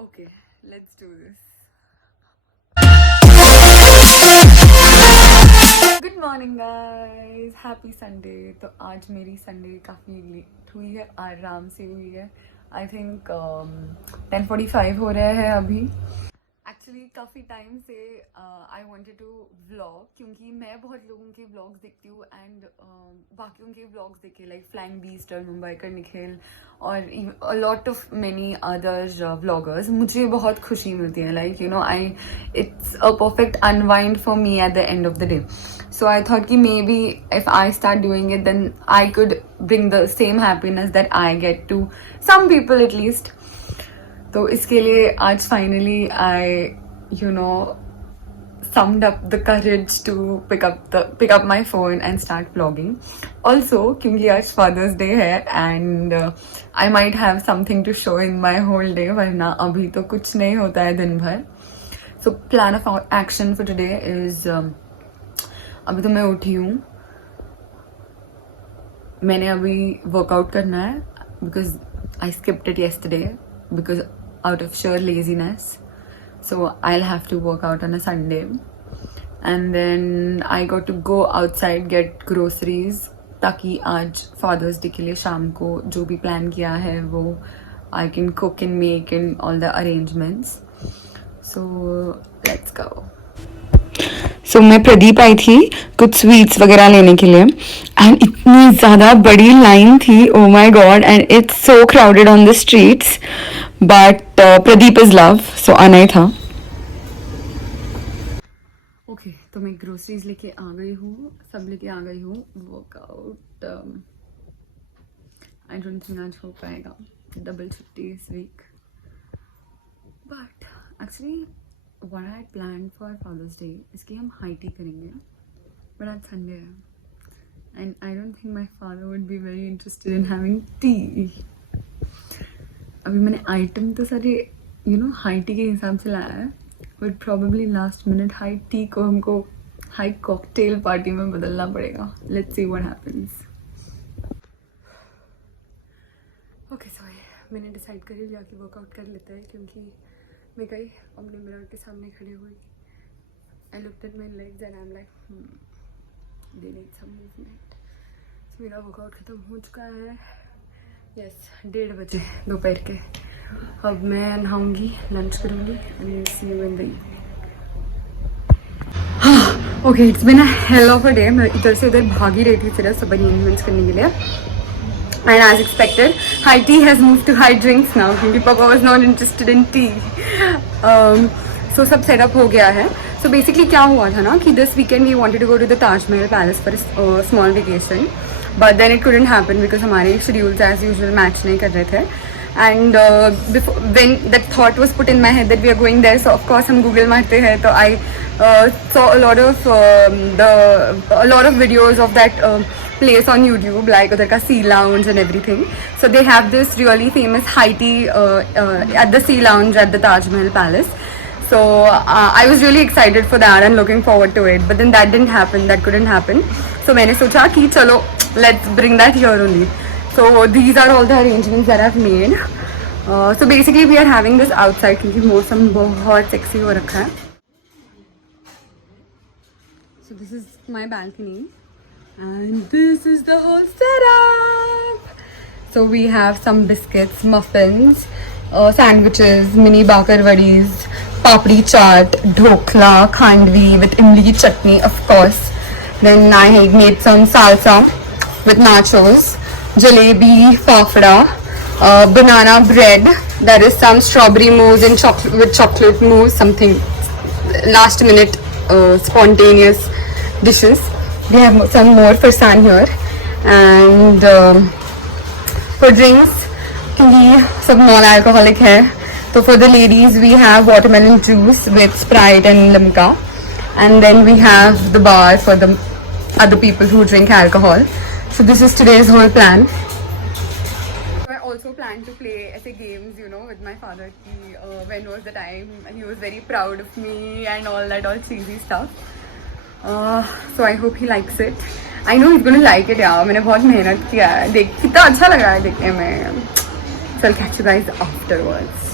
Okay, let's do this. Good morning guys, happy Sunday. तो आज मेरी संडे काफ़ी लेट हुई है, आराम से हुई है। आई थिंक 10:45 हो रहा है अभी। एक्चुअली काफ़ी टाइम से आई वांटेड टू व्लॉग, क्योंकि मैं बहुत लोगों के व्लॉग्स देखती हूँ एंड बाकियों के व्लॉग्स देखे, लाइक फ्लाइंग बीस्टर, मुंबईकर निखिल और lot of many other vloggers. मुझे बहुत खुशी मिलती है, like you know I it's a perfect unwind for me at the end of the day. So I thought कि maybe if I start doing it, then I could bring the same happiness that I get to some people at least. तो इसके लिए आज finally I summed up the courage to pick up my phone and start vlogging. Also क्योंकि आज Father's Day है and I might have something to show in my whole day, वरना अभी तो कुछ नहीं होता है दिन भर. So plan of action for today is अभी तो मैं उठी हूँ, मैंने अभी वर्कआउट करना है because I skipped it yesterday because out of sure laziness. So I will have to work out on a Sunday and then I got to go outside get groceries, ताकि आज फादर्स डे के लिए शाम को जो भी plan किया है वो I can cook and make and all the arrangements. So let's go. So मैं प्रदीप आई थी कुछ स्वीट्स वगैरह लेने के लिए एंड इतनी ज़्यादा बड़ी लाइन थी, oh my God, and it's so crowded on the streets, but Pradeep is love, so आना ही था. ओके, तो मैं ग्रोसरीज लेके आ गई हूँ, सब लेके आ गई हूँ. वर्कआउट आई डोंट थिंक आज हो पाएगा, डबल छुट्टी इस week, but actually what I had planned for Father's Day is कि हम high tea करेंगे, but आज Sunday है and I don't think my father would be very interested in having tea. अभी मैंने आइटम तो सारे high tea के हिसाब से लाया है, but probably last minute high tea को हमको high cocktail party में बदलना पड़ेगा. Let's see what happens. Okay, sorry, मैंने डिसाइड कर लिया कि वर्कआउट कर लेते हैं, क्योंकि मैं गई अपने मिरर के सामने खड़ी हुई. I looked at my legs and I am like they need some movement. So मेरा वर्कआउट ख़त्म हो चुका है. यस, 1:30 बजे दोपहर के. अब मैं नहाऊंगी, लंच करूंगी and see you in the evening. Okay, it's been a hell of a day. मैं इधर से उधर भागी रही थी सिर्फ सब अरेंजमेंट्स करने के लिए. And as expected, high tea has moved to high drinks now, क्योंकि पापा was not interested in tea. So सब setup हो गया है. So basically क्या हुआ था ना कि this weekend we wanted to go to the Taj Mahal Palace for a small vacation, but then it couldn't happen because हमारे schedules as usual match नहीं कर रहे थे. And when that thought was put in my head that we are going there, so of course हम Google मारते हैं, तो I saw a lot of videos of that place on YouTube, like udhar ka Sea Lounge and everything. So they have this really famous high tea at the Sea Lounge at the Taj Mahal Palace. So I was really excited for that and looking forward to it. But then that didn't happen. That couldn't happen. So मैंने सोचा कि चलो let's bring that here only. So these are all the arrangements that I've made. So basically we are having this outside क्योंकि मौसम बहुत sexy हो रखा है. So this is my balcony. And this is the whole setup. So we have some biscuits, muffins, sandwiches, mini bakar vadis, papdi chaat, dhokla, khandvi with imli chutney, of course. Then I had made some salsa with nachos, jalebi, fafda, banana bread. There is some strawberry mousse and chocolate mousse, something last minute spontaneous dishes. We have some more farsan here, and for drinks क्योंकि सब non-alcoholic है, तो for the ladies we have watermelon juice with Sprite and Limca, and then we have the bar for the other people who drink alcohol. So this is today's whole plan. I also plan to play ऐसे games, with my father. When was the time he was very proud of me and all that, all cheesy stuff. So I hope he likes it. I know he's going to like it यार, मैंने बहुत मेहनत किया है. देख कितना अच्छा लग रहा है देखने में. So I'll catch you guys afterwards.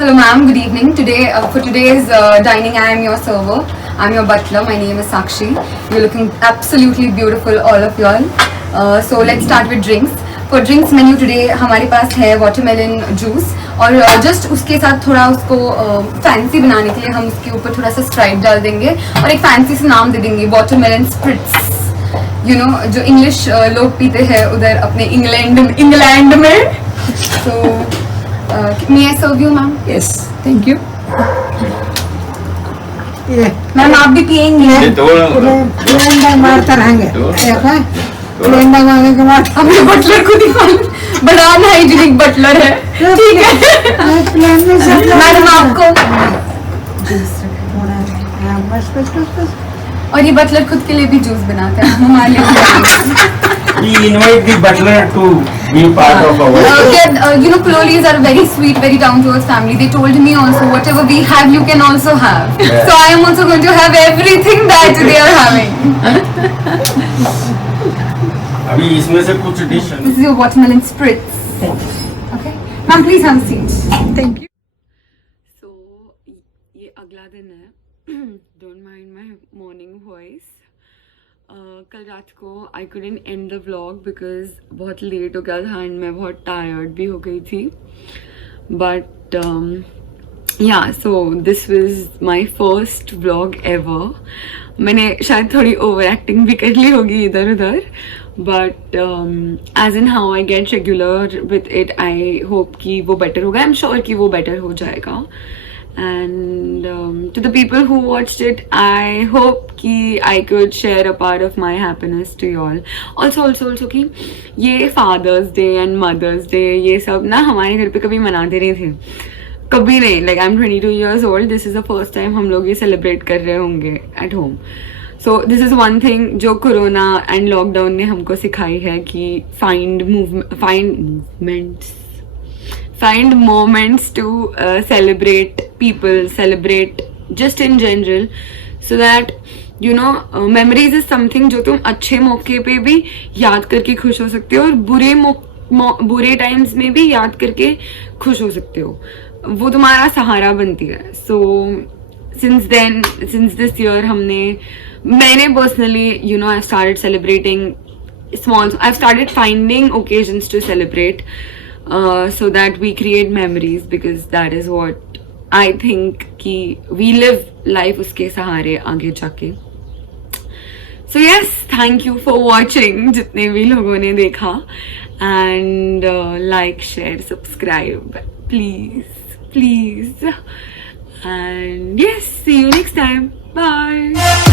Hello, ma'am. Good evening. Today, for today's dining, I am your server. I'm your butler. My name is Sakshi. You're looking absolutely beautiful, all of y'all. So let's start with drinks. For drinks menu today, हमारे पास है watermelon juice और just उसके साथ थोड़ा उसको fancy बनाने के लिए हम उसके ऊपर थोड़ा सा Sprite डाल देंगे और एक fancy से नाम दे देंगे watermelon spritz. You know, जो English लोग पीते हैं उधर अपने इंग्लैंड में. So may I serve you, ma'am? Yes, thank you. Ma'am आप भी पियेंगे? प्लेन मारता रहेंगे. प्लेन मारने के बाद अपने बटलर को दिखाऊं. बड़ा अनहाइजीनिक बटलर है. ठीक है. प्लेन में सब मैडम आपको बस. और ये बटलर खुद के लिए भी जूस बनाता है. हमारे लिए We invite the butler to be part of our. you know, Kulolis are a very sweet, very down-to-earth family. They told me also, whatever we have, you can also have. Yeah. So I am also going to have everything that they are having. अभी इसमें से कुछ dish. This is your watermelon spritz. Okay, ma'am, please have a seat. Thank you. So ये अगला दिन है. Don't mind my morning voice. कल रात को I couldn't end the vlog because बहुत लेट हो गया था and मैं बहुत tired भी हो गई थी. But yeah, so this was my first vlog ever. मैंने शायद थोड़ी over acting भी कर ली होगी इधर उधर. But as in how I get regular with it, I hope कि वो better होगा. I'm sure कि वो better हो जाएगा. And to the people who watched it, I hope कि I could share a part of my happiness to you all. Also कि ये Father's Day and Mother's Day ये सब ना हमारे घर पे कभी मनाते नहीं थे. कभी नहीं. Like I'm 22 years old. This is the first time हम लोग ये celebrate कर रहे होंगे at home. So this is one thing जो कोरोना and lockdown ने हमको सिखाई है कि find moments to celebrate people, celebrate just in general, so that you know memories is something जो तुम अच्छे मौके पे भी याद करके खुश हो सकते हो और बुरे टाइम्स में भी याद करके खुश हो सकते हो. वो तुम्हारा सहारा बनती है. So since this year मैंने personally, you know, I've started celebrating I've started finding occasions to celebrate. So that we create memories, because that is what I think कि we live life उसके सहारे आगे जाके. So yes, thank you for watching जितने भी लोगों ने देखा, and like, share, subscribe, please, and yes, see you next time. Bye.